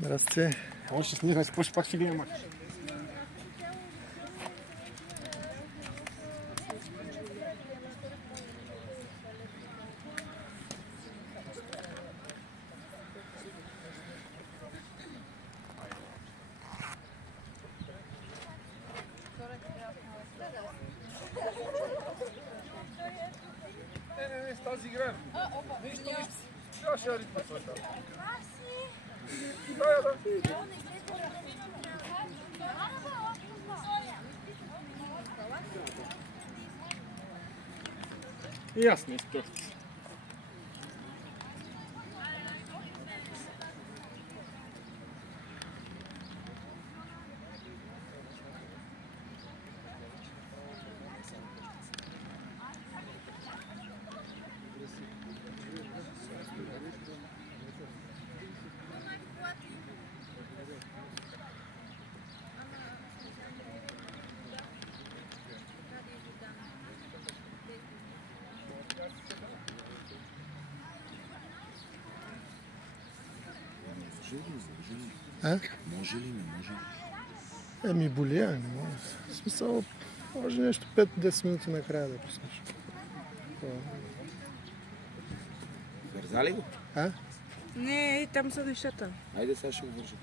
Здрасти. Още снимай, спущи пак си гледам мач. Не, с тази игра. Нищо. Сега ще я ритма света. Да. И аз не изпях. А? Може ли, не може ли? Еми болия, не може. В смисъл, може нещо 5-10 минути накрая да пуснеш. Върза ли го? А? Не, там са нещата. Айде сега ще го вържа.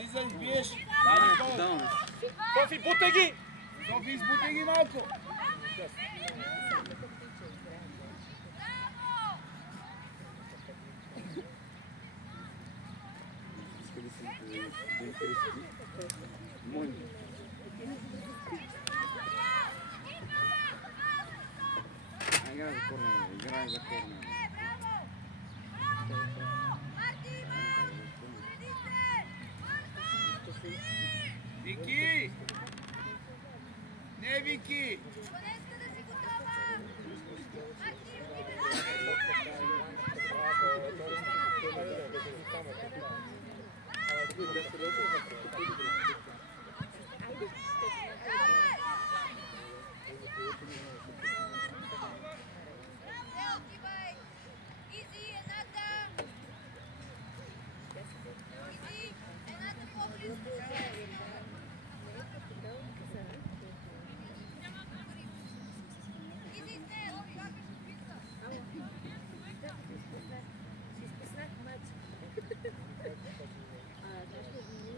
Излизай, биеш! Софи, бутай ги! Софи, избутай ги малко! Играй за корнер. Вики! Не, Вики!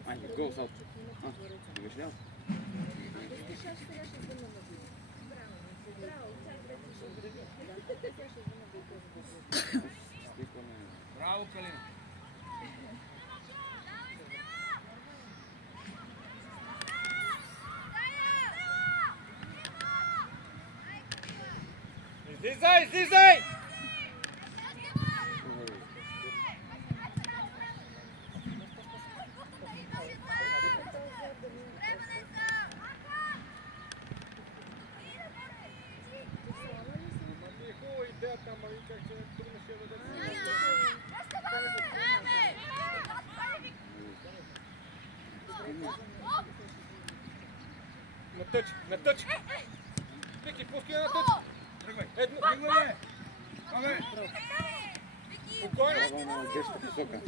Айде, гол сад. Имаш ли? Браво, Калин! Излизай, излизай! На тъч! Вики, пускай на тъч! Тръгвай! Тръгвай! Абе! Спокойно! Трябва на грешната посока.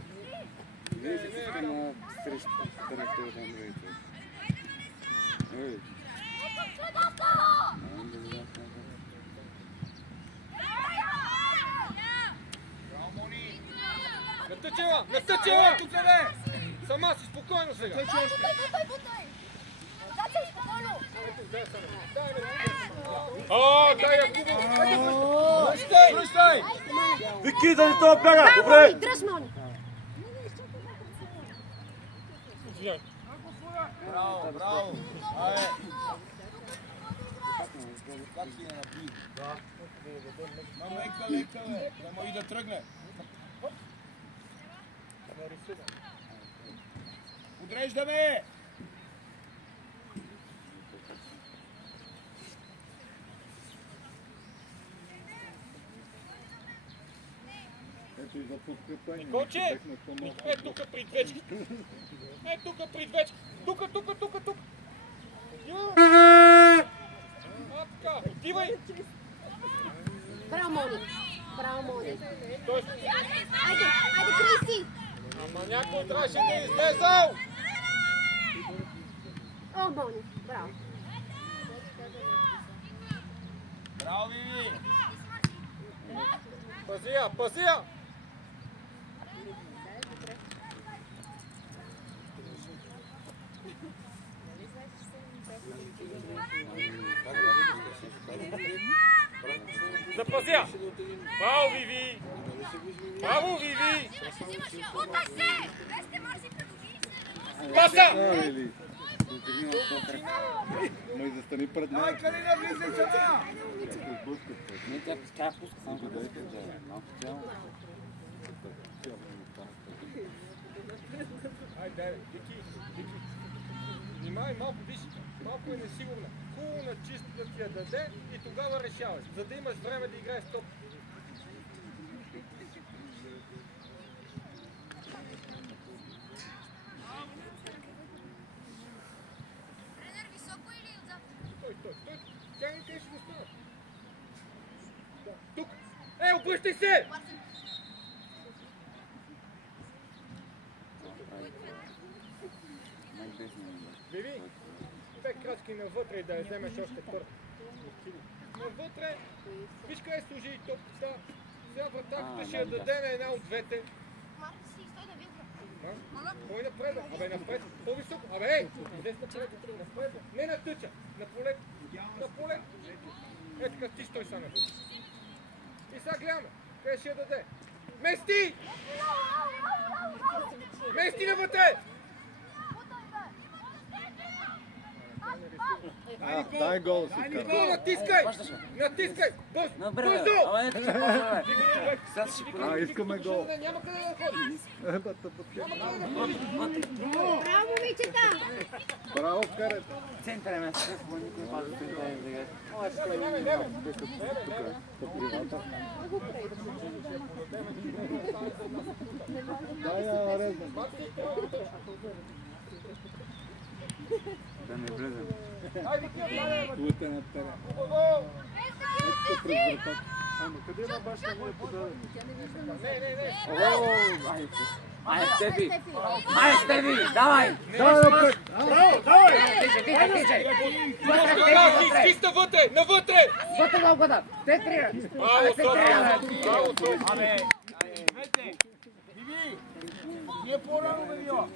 Вие се иска на срещу търнахте да направите. Ей! Натъчела! Натъчела! Тук не! Сама си, спокойно сега! О, дай я Кубо! Връщай! Вики, да не това бяга! Добре! Дръж, Мони! Браво, браво! Айде! Как си я напи? Да. Мамо, лека, бе! Да му и да тръгне! Подреждаме! Николче! Е тука при двечките! Е тука при двечките! Тука! А така, отивай! Браво, Мони! Браво, Мони! Айде, Криси! ама някой трябваше да е излезал! О, Мони! Браво! Браво, Виви! Пази я! Запази я! Браво, Виви! Паса! Мой застани пред мен. Ай, къде да влизай сега? Не, тя пуска само да иска да е малко цяло. Айде, Вики. Внимай, малко е несигурна. Хубаво на чисто да ти я даде и тогава решаваш, за да имаш време да играеш топ. Стой. Тя не те ще го става. Тук! Обръщай се! Виви, 2 крачки навътре и да я вземеш още първо. Навътре, виж къде служи и топката. Сега вратарката ще я даде на една от двете. Кой напред? Абе, напред, по-високо. Абе, ей! Излез напред. Не на тъча, на поле. Е така, ти стой са навътре. И сега гледаме, къде ще я даде. Мести! Мести навътре! Дай гол си Никол, натискай! Бързо! Искаме гол. Няма къде да ходи! Браво, момичета! Браво, карет! Центъра ме се никой не пази Дай я резна. да не влезем. Лука на терен. Ето през вратата. Ама къде има баща му е подаден? Ай, Стефи, давай! Чиста вътре, навътре! Вътре да года! Браво, София! Абе, Биби, ние по-рано бе била.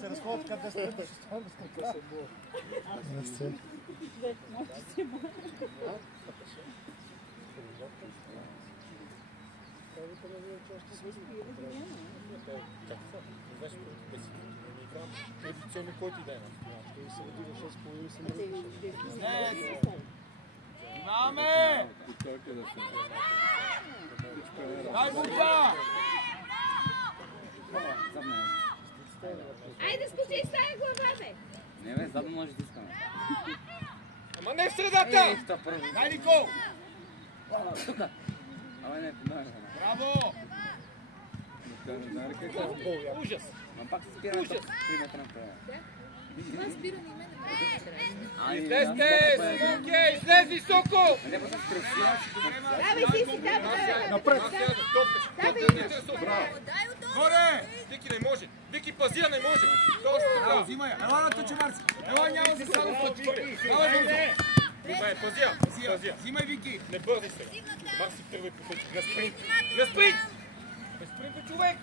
Се разходят къде сте, ще става безкрайно. Традиционно кой ти дай Знаме! Дай бука! Айде, скочи с тая глава, бе! Не бе, задно може да искаме. Ама не в средата! Дай, Никол! Тука! Абе не, помагай. Браво! Ужас! Ма пак се спира на 3 метра направо. Това спира на мен. Излезте, Симонке, излез високо! Не па се стресира. Давай, Сиси, давай. Напред! Горе! Вики не може! Вики пазия не може! Точно така! Взимай, ела на тъче, Марси. Ела, няма да само път. Ела, бързо. Добре, пазия! Пазия! Взимай, Вики. Не бързи се! Марси първи по пъти! На спринт! На спринт! На спринт, бе, човек!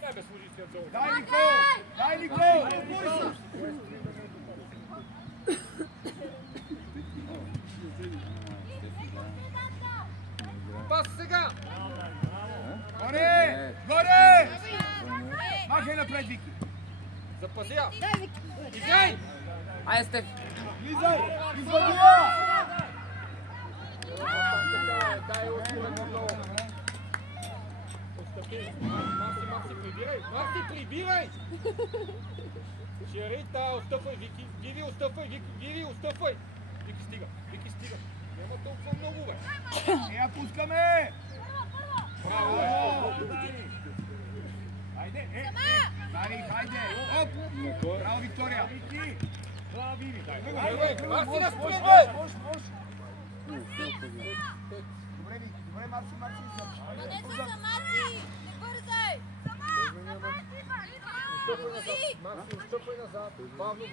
Дай, бе, служи си отдолу! Дай, Нико! Дай, Нико! Пас сега! Горе! Горе! Махай напред, Вики. За пазия! Играй! Айде, Стеф! Влизай! Извади я! Дай отворен отдолу! Отстъпи! Марси, прибирай! Марси, прибирай! Шерита, отстъпвай, Вики! Виви, отстъпвай, Виви, отстъпвай! Вики, стига! Вики, стига! Няма толкова много, бе! Я пускаме! Браво, бе! Хайде, Дани, хайде! Оп! Браво, Виктория! Браво, Виви! Марси, напред, бе! Добре, Вики! Добре, Марси! Марси, отстъпвай назад! Бавно, бе!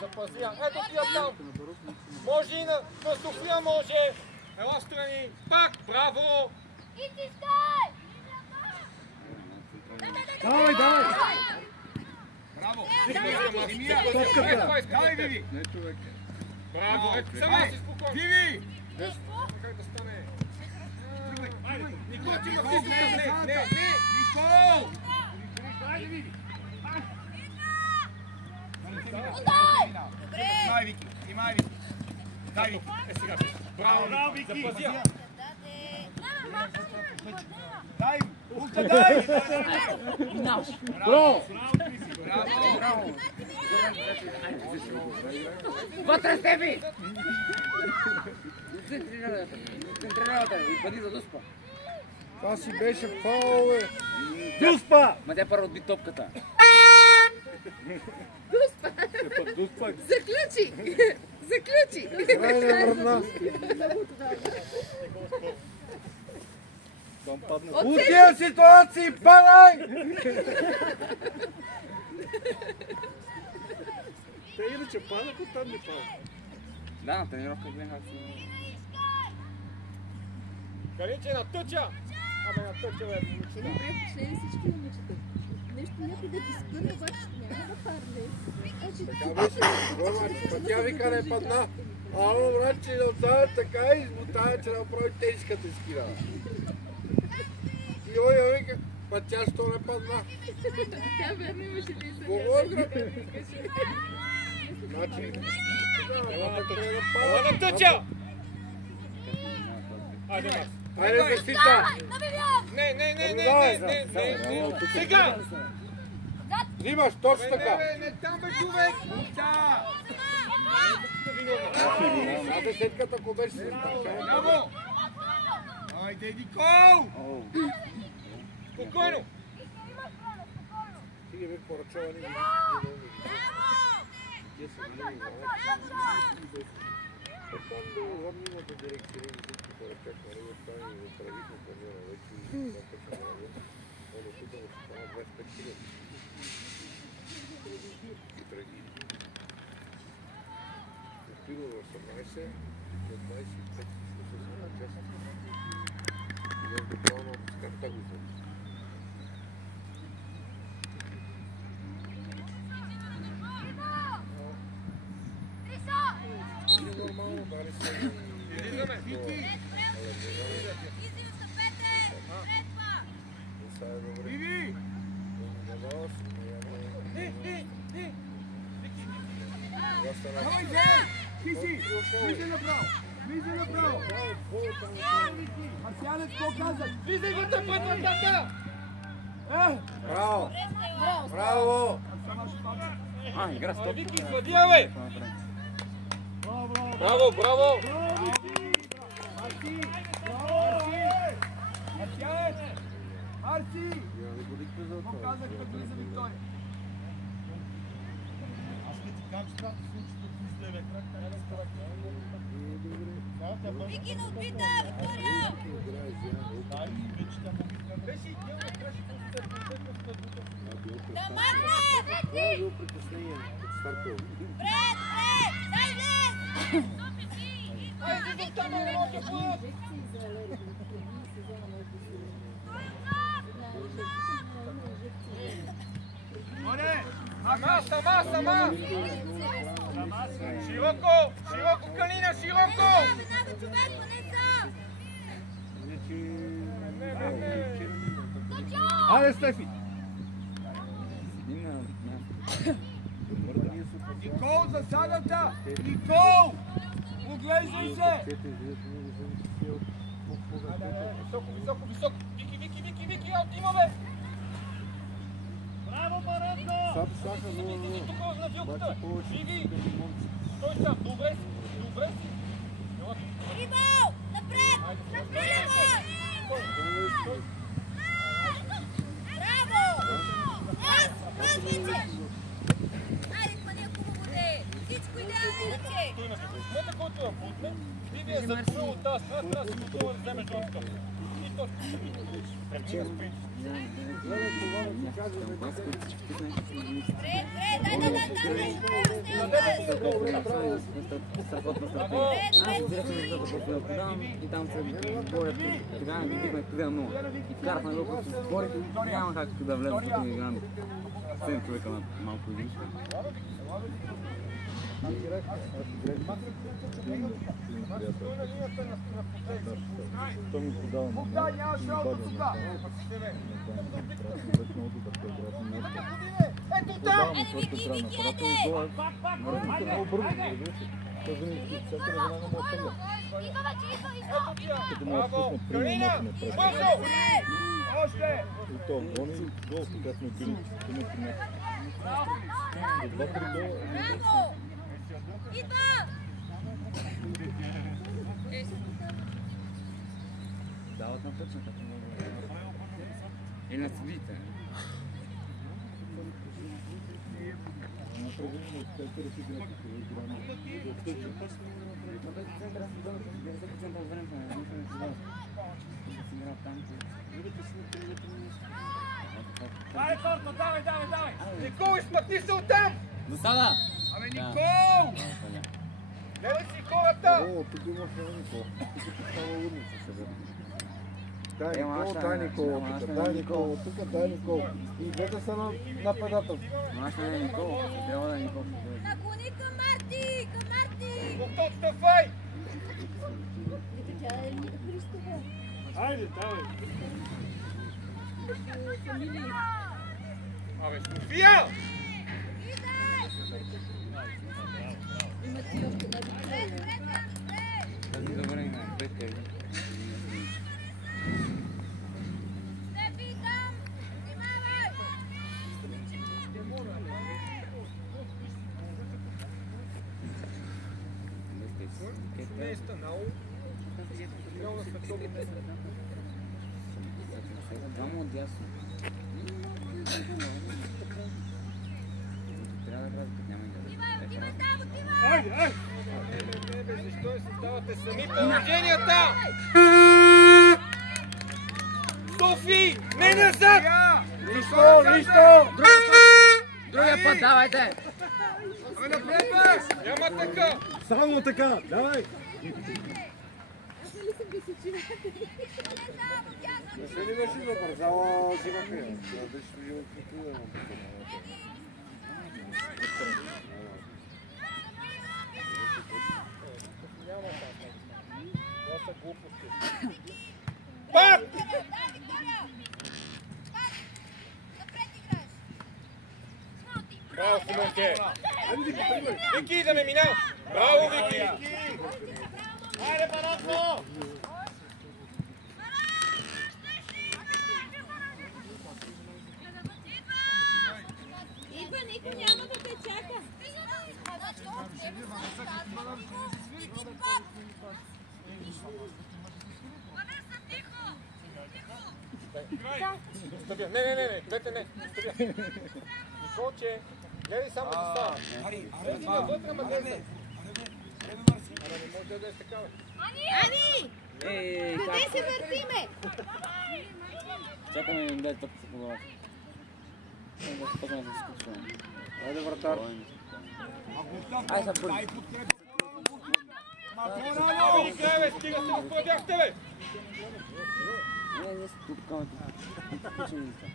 За пазия! Ето тия там! Може и на София, може! Ела страни! Пак! Браво! Давай! Браво! Давай, Виви! Браво! Сама си спокойно! Виви! Как да стане? Нико, ти имаш излиза! Не! Нико! Хайде, Виви! Снимай, Вики! Дай, Вики! Сега! Браво, Вики! За пазия! Дай! Пуска, дай! Браво! Браво! Вътре, Стефи! Центриралата и пади за Дуспа. Това си беше фаул, бе. Дуспа! Ма тя първо отби топката. Дуспа. Заключи! Край на върна. От тия ситуации падай! Те иначе падат, оттам не падат. Да, на тренировка гледах си. Галинче на тъча! Абе на тъча, бе, момичета. Добре, пошли ли всички момичета? Нещо някой да ти спъне, обаче няма да падне. Така беше, Рома, па тя вика не падна. Ало, брат, че отзад така измотава, че направи тежката скира. И ой, вика, па тя що не падна? Тя верно имаше ли се? Говоря. Значи, Ела да на тъча! Айде, Марс. Айде, защита! Не! Сега! Взимаш, точно така. Не там, бе, човек! Да! Сега десетката, ако беше си Браво! Айде, Никол! Спокойно! Стига бе поръчавани. Quando vamimo da direzione di tutti per cercare di stare in previsto per ora vecchi da personale quando tutto si fa una perspectiva di preghi il primo verso mese ormai si pezzi su una gesta diventa buono scartaguto normalno dare Vivi! Давай, Сиси! Влизай направо! Марсианец, какво казах? Влизай вътре пред вратата! Браво! Браво! Игра стоп. Вики, съдия, бе! Браво! Марси! Марси! Марсиан! Марци! Я не го дикта за това. Показах като влиза Виктория. Аз ще ти кажа, че трябва да случи да влиза левия крак, трябва да става. Вики не опита, Виктория! Да, и вече тя му опита. Беше и тя на краща, Да махне! Това е било притеснение от старта. Пред! Дай влез! Айде, да там е лоша път! Сама! Широко, Калина, широко! Веднага човек, не сам! Айде, Стефи! Никол, засадата! Никол! Оглеждай се! Високо! Вики, отиваме! Браво, Баранко! Сам Саха 0-0. Тук на вилката! повече Виги! Стой там, добре си! Рибал! Напред! Напред! Браво! Аз вече! Айде, това не е хубаво де! Всичко идеално иначе! Той на късмета, който я путне, ти ви е затворил от тази страна, трябва да си готова да вземеш жопата. И точно. Премчина спринт. Гледай това да ти кажа, и там се борят, тогава ги бихме тогава много. Вкарахме го, като се борите, няма как да влезем, като ми играме 7 човека на малко игрища. Богдан, нямаш работа тук! Ето там! Вики, еде! Браво! Калина! Бързо! Още! Браво! Идва! Дават на точната. Или на съдите. Айде, Корко, давай! Никол, изпъкни се оттам! Засада! Абе, Никол! Гледай си хората! О, тук имаш Никол. Тук става лудница сега. Дай Никол, тук дай Никол. И двете са на педата. Маш не е Никол, трябва да е Никол. Наклони към Марти! Към Марти! Бухтот, стъпвай! Тя е Христова. Айде, давай! Абе, София! Има ти още на Виктория. Тази добре има, петка е. Стефи, там! Внимавай! Не е станало. Финал на световно место. Двама от дясно. Трябва да правят, няма и да. Отивай там, отивай! Айде! Не, бе, защо я създавате сами положенията? Софи, не назад! Нищо! Другия път, давайте! Абе, напред, бе! Няма така! Само така, давай! Не се ли беше забързала взимаха я? Това беше видео като да му Това са глупости. Пак! Браво, Симонке! Вики, да ме минава! Браво, Вики! Айде, Баранко! Идва, никой няма да те чака. Стабия. Не, двете не. Стабия. Николче, гледай само да става. Влези навътре, ама гледай. Аре, не може да е такава. Ани! Къде се въртиме? Чакаме им дай тъпка се по главата. Почваме да се скучваме. Айде, вратар. Ай са бързи. Стига се разпладяхте, бе! Не, тук камето. Почваме да става.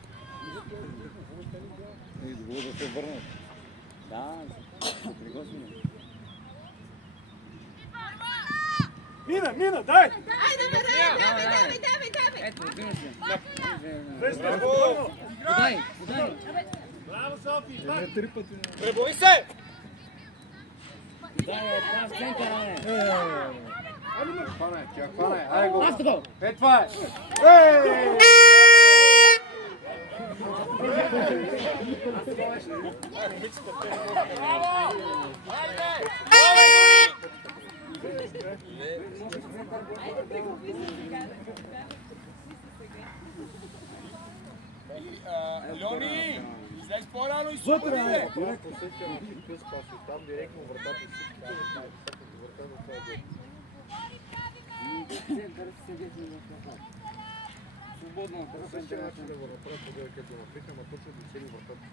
И добро да се върнат. Да, приготвим. Мина, дай! Айде, давай! Ето, отиваме си. Дай! Подай! Браво, Софи! Не, 3 пъти. Пребори се! Дай, там в центъра, не! Хванай, тя хванай. Ай го. Аз такова! Това е. Льони! Излез по-рано и супер! Посетя на къс пас и там директно вратата и всичките не знаят. Врата на това е. Свободно. По същия начин да го направят подел, като напиха, ама точно до цели вратата.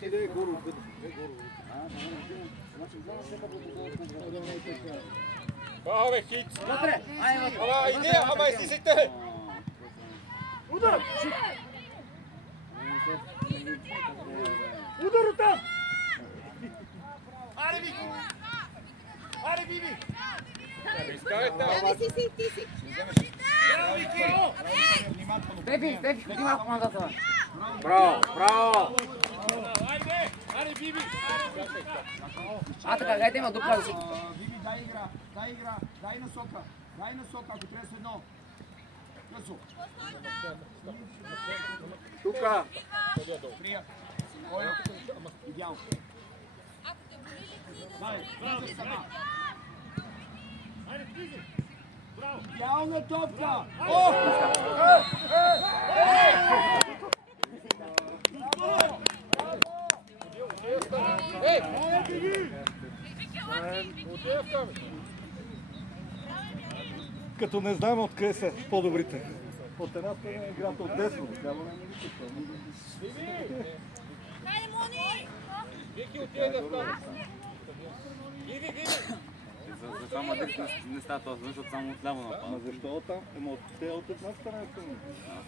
Ти да е горе отгъд. Браво, бе, хит! Вътре! Ай, вътре! Ама излизайте! Удар! Удар оттам! Аре, Вики! Аре, Биби! Ами си, ти си! Браво, Вики! Стефи, ходи малко назад. Браво! Айде! Аре, Биби! А, така, гайте има дупла. Биби, дай игра! Дай насока, ако трябва с едно. Късо! Тука! Прия! Кой? Идеално! Дай, браво сама! Айде, влизай! Браво! Идеална топка! О! Ей! Като не знаем откъде са по-добрите. От една страна е играта от десно. Хайде, Мони! Вики отиде да стане. Види! За само не става този, защото само отляво напада. Ама защо там? Ама те от една страна са.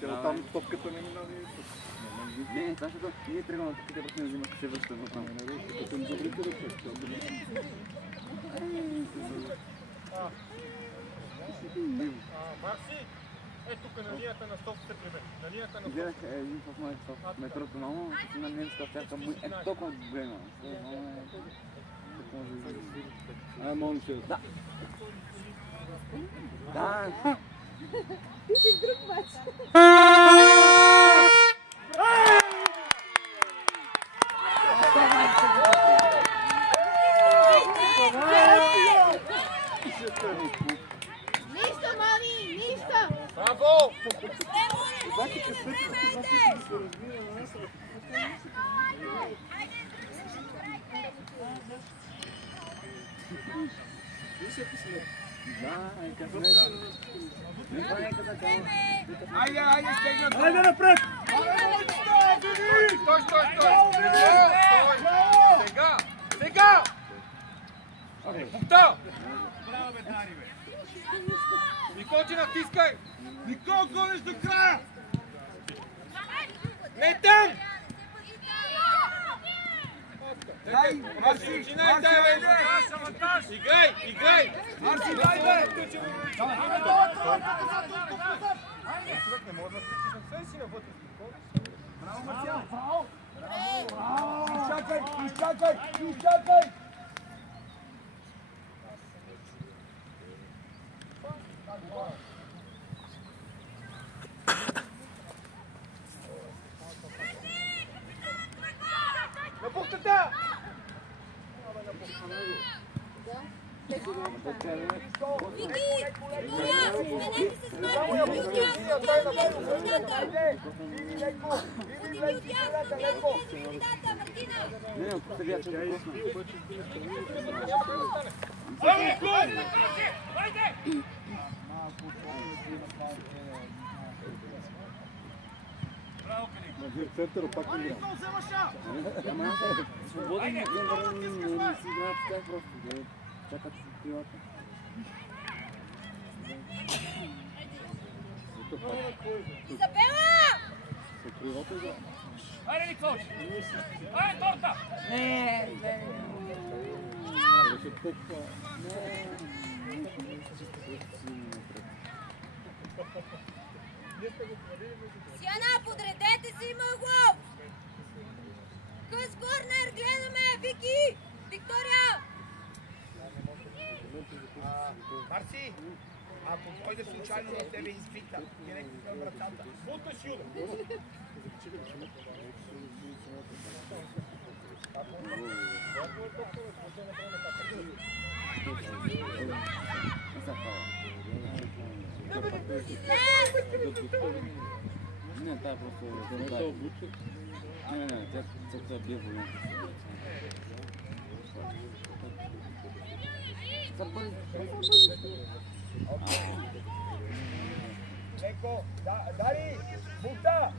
Те оттам топката не минава и Не, това защото ние тръгваме тук, те просто не взимат, ще връщат в там. като им добрите да се. Марси! Е, тук на линията на стоп се прибе. На линията на Гледах един в метрото, мамо, си на немска всяка му е толкова голема. А, момче. Да. Да. Ти си в друг мач. Нищо, Мони! Нищо! Браво! Обаче късметите се разбира на нас. Айде, стегна! Айде напред! Стой! Сега! Пукта! Браво, бе, Дари, бе! Николче, натискай! Никол, гониш до края! Не там! Дай, Марси! Играй! Марси, дай, бе! Човек не може да стичиш на себе си навътре. Браво, Марсиал! Браво! Изчакай! На бухтата! Вики! Виктория! Сменете се с Марко! Ходи от ясно! Ходи ми от ясно! Гледайте средата! Мартина! Не, сега ще го пусна. В центъра пак игра. Ама аз свободен е центъра, не си играят с тях просто. Чакат крилата. Изабела! С крилата игра. Айде, Николч! Айде, торта! Сяна, подредете се, има гол! Къс корнер, гледаме! Вики! Виктория! Марси, ако дойде случайно на тебе изпита, директно към вратата. Буташ юда! Не, това е просто... Не, тя бие по някакъв. Леко, Дари, бухта!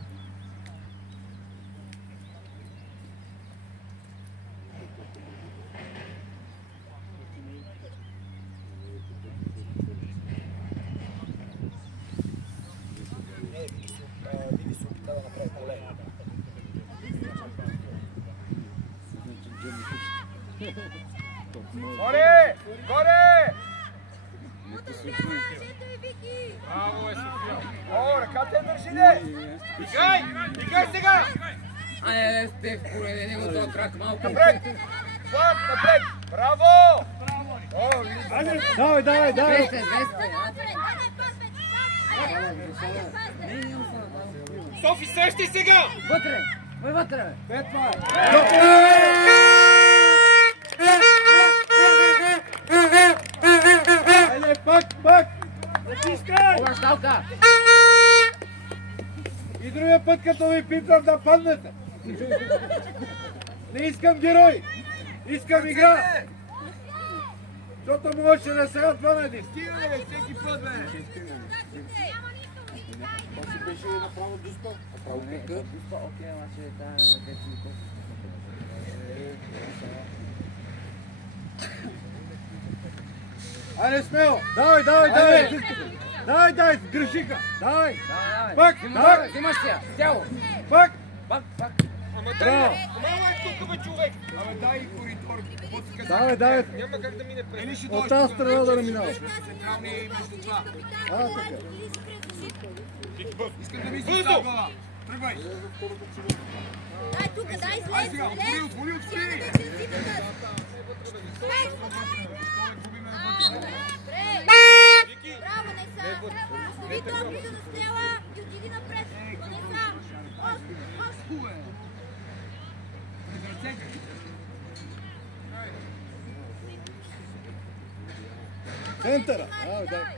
Види се опита да направи поле. Горе! Горе! Браво е, София! О, ръката държи, де! Играй! Играй сега! Айде, Стеф, поредени го този крак малко. Напред! Фланг, напред! Браво! О, Айде, давай! 200! Софи, срещай сега! Вътре! Вътре! Петма! Айде, пак! Натискай! Обращалка! И другия път, като ви питам да паднете. Не искам герой, искам игра. Защото можеше да сега това на един. Стига, бе, всеки път, бе! Това си беше направо дуспа. Направо къка. Окей, ама ще тази децилко. Айде смело, давай! Давай, грешика, давай! Пак! Взимаш я, тяло! Пак! Ама Браво! е тук, бе, човек! Абе, дай коридор, потика. Давай! Няма как да мине през. Или ще От дойдеш тази тук, страна да не минаваш. централни между това. Така. Искам да ми си глава. Тръгвай. Дай тук, дай излез! Отвори! Сяна, вече не си така! Браво, Неса! Остави топките на стрела и отиди напред! Неса! Центъра, давай!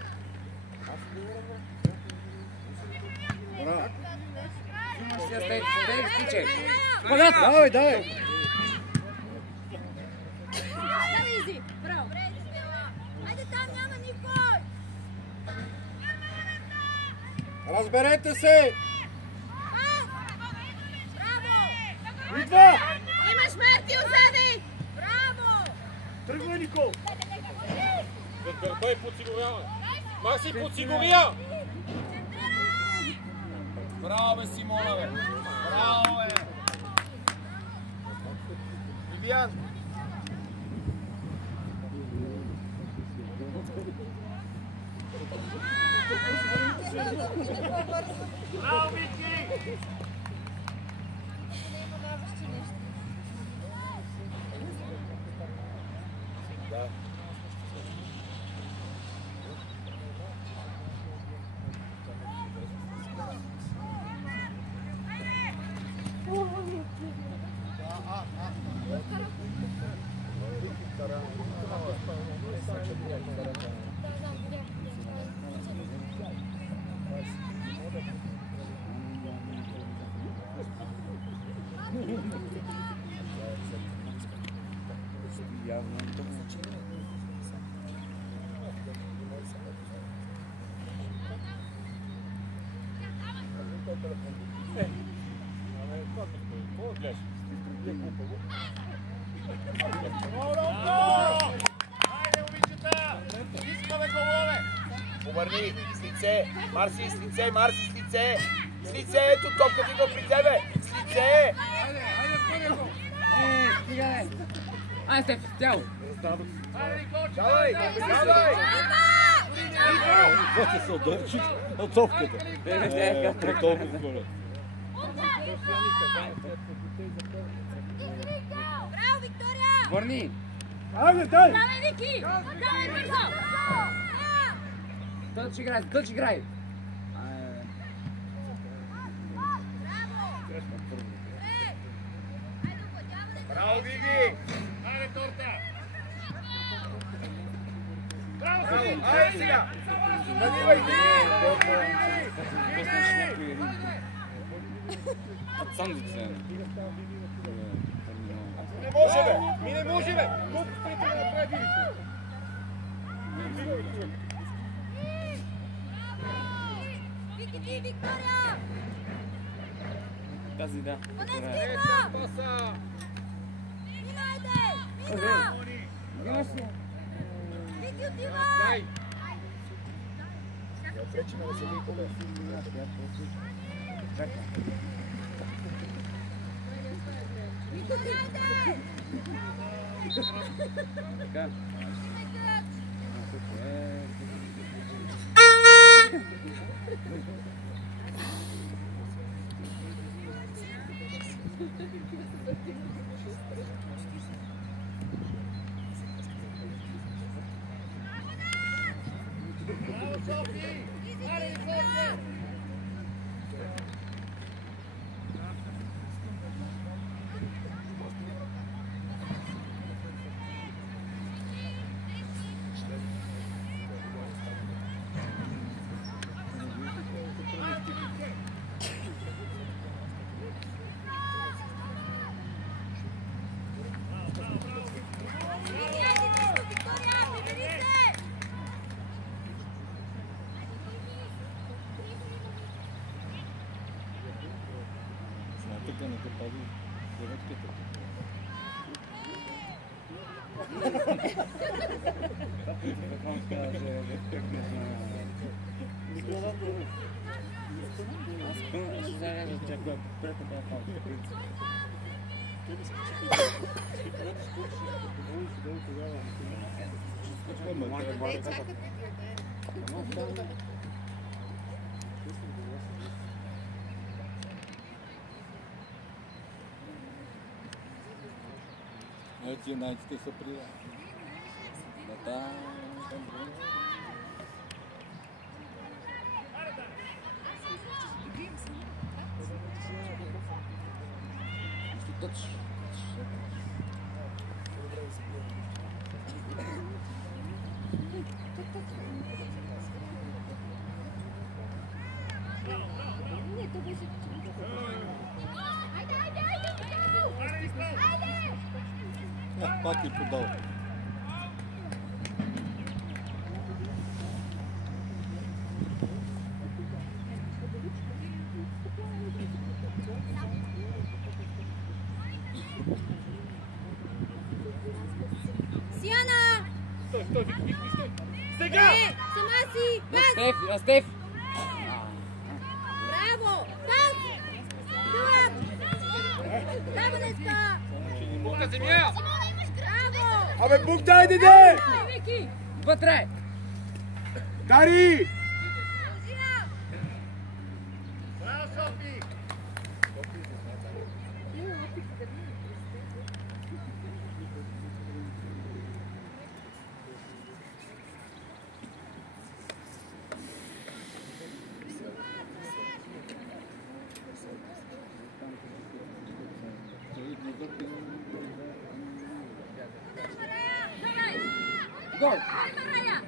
Браво! Взимаш я, Стеф, стичай! Давай! Давай, Изи! Браво! Айде, там няма никой! Разберете се! Браво! Идва! Имаш мерки отзади! Браво! Тръгвай, Никол! Той подсигурява. Марси, подсигуря! Браво, бе, Симона, бе! Браво, бе! Вивиан! Браво, Вики! Страни, с лице, Марси, с лице, Марси, с лице. С лице, ето топката идва при тебе. С лице. Стига, Ай, Стеф, тяло. Давай, давай. Вътре се отдърчи от топката. При толкова горе. Браво, Виктория! Върни. Айде, дай! Давай, Вики! Давай, бързо! Тъч играй. Браво, Виги! Айде, торта! Браво, айде сега! Наливай, Виги! Не може, бе! Ми не може, бе! Колко стрите да направи Вики, ти, Виктория! Тази да. Монетки, паса! Минайте! Мина! Имаш ли? Вики, отива! Дай! Вики, отивайте! Така. Тук не попади деветката. Эти найдите са при да. Не, то беше... Пак и подал. Сиана! Стой, Вики, стой! Сега! Сама си! Пас! Стеф! Браво! Пас! Дулап! Браво, Деска! Бука земя! Браво! Абе, Бук, дайде! Дай, Вики! Вътре! Дари! Гол! Марая!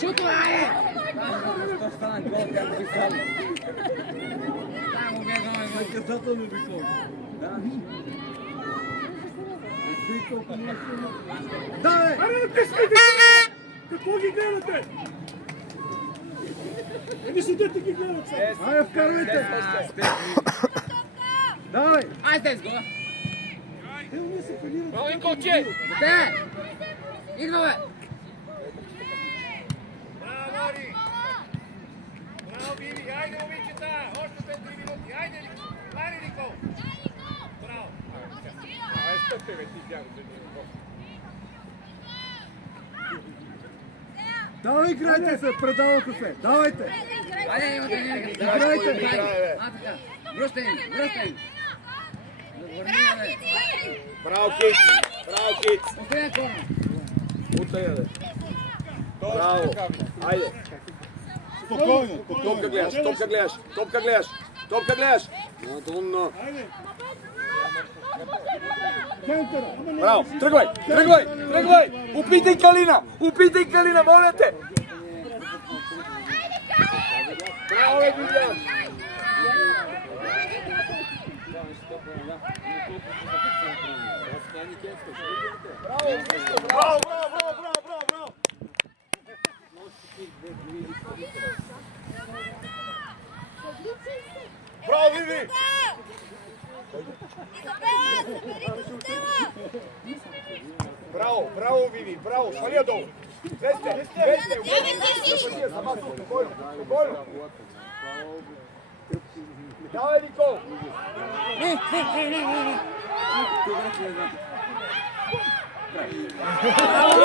Шуто, Това стана гол, както би стало. Само бягаме. Наказателно викал. Да. Да, бе! Какво ги гледате? Вижте ги гледат сега. Айде, вкарвайте. Давай. Айде, го! Браво, Николче! Те! Идва, бе! Браво, Лори! Браво, Биби! Айде, момичета! Още 5-3 минути! Айде, Лари, Никол! Браво! Стъпте, бе, ти бягате, Никол. Давай, играйте се, предаваха се. Давайте. Айде, имате нека! Играйте. А, така! Връща им! Браво, Киц! Браво, Киц! Оставя корна! Утре, бе. Браво! Айде! Спокойно, Топка гледаш! Надолно! Центъра. Браво! Тръгвай! Опитай Калина, моля те! Браво, бе, Гудян! Браво! Браво, Виви! Браво, Виви! Браво! Свали я долу! Весте! Спокойно! Давай, Никол! Браво!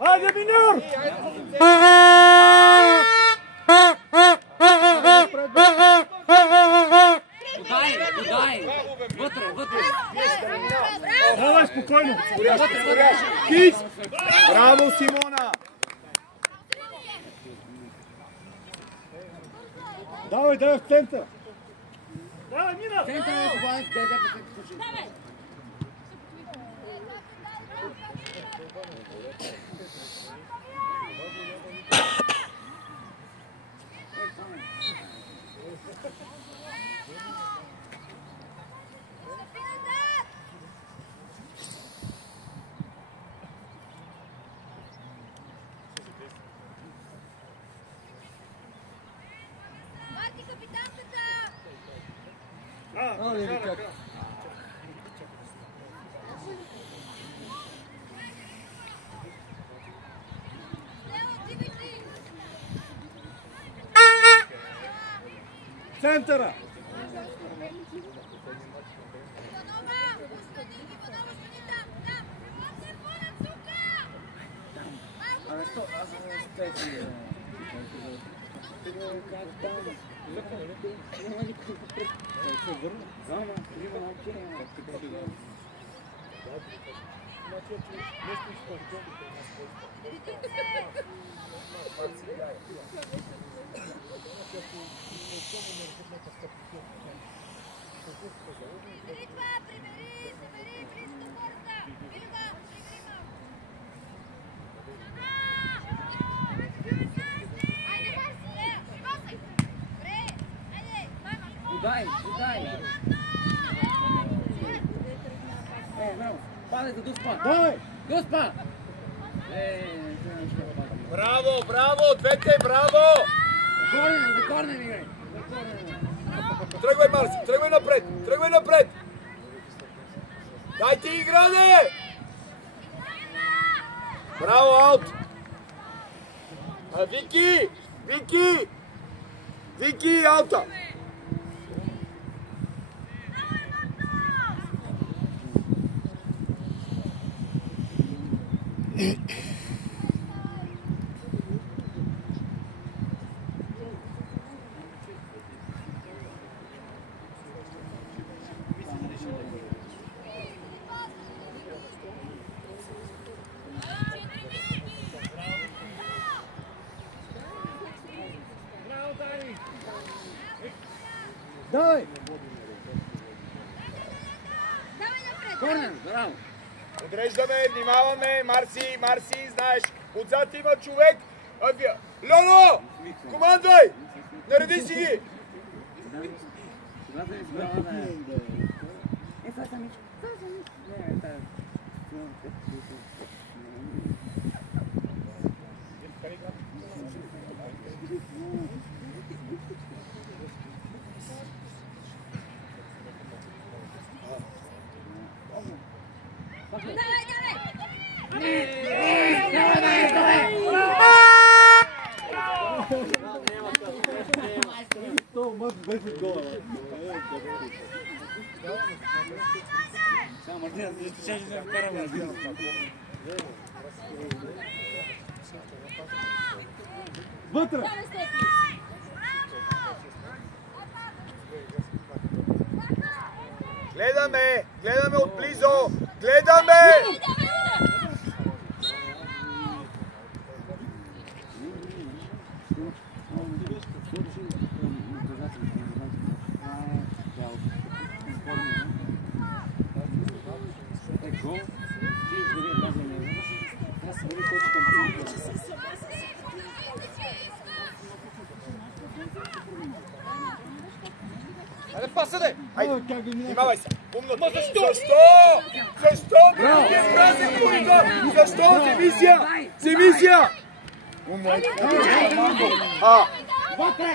Айде, миньор! Подай! Вътре! Давай, спокойно! Киц! Браво, Симона! Давай в център! Давай, мина! Центъра е свободен, те да посетят. Марти, капитанката! Центъра! Подай! Падай до Дуспа! Давай! Дуспа! Браво! Двете, браво! За корнер играй! Тръгвай, Марси! Тръгвай напред! Дай ти игране! Браво, аут! Вики, аута! Давай! Корнер, браво! Подреждаме, внимаваме, Марси, знаеш, отзад има човек. Льоно! Командвай! Нареди си ги! Само Мартина, защо ще се вкараме? Вътре! Гледаме отблизо! Гледаме! Айде, паса де! Внимавай се! Умно! Защо? Защо? Празен коридор! Защо? Земисия! Вътре!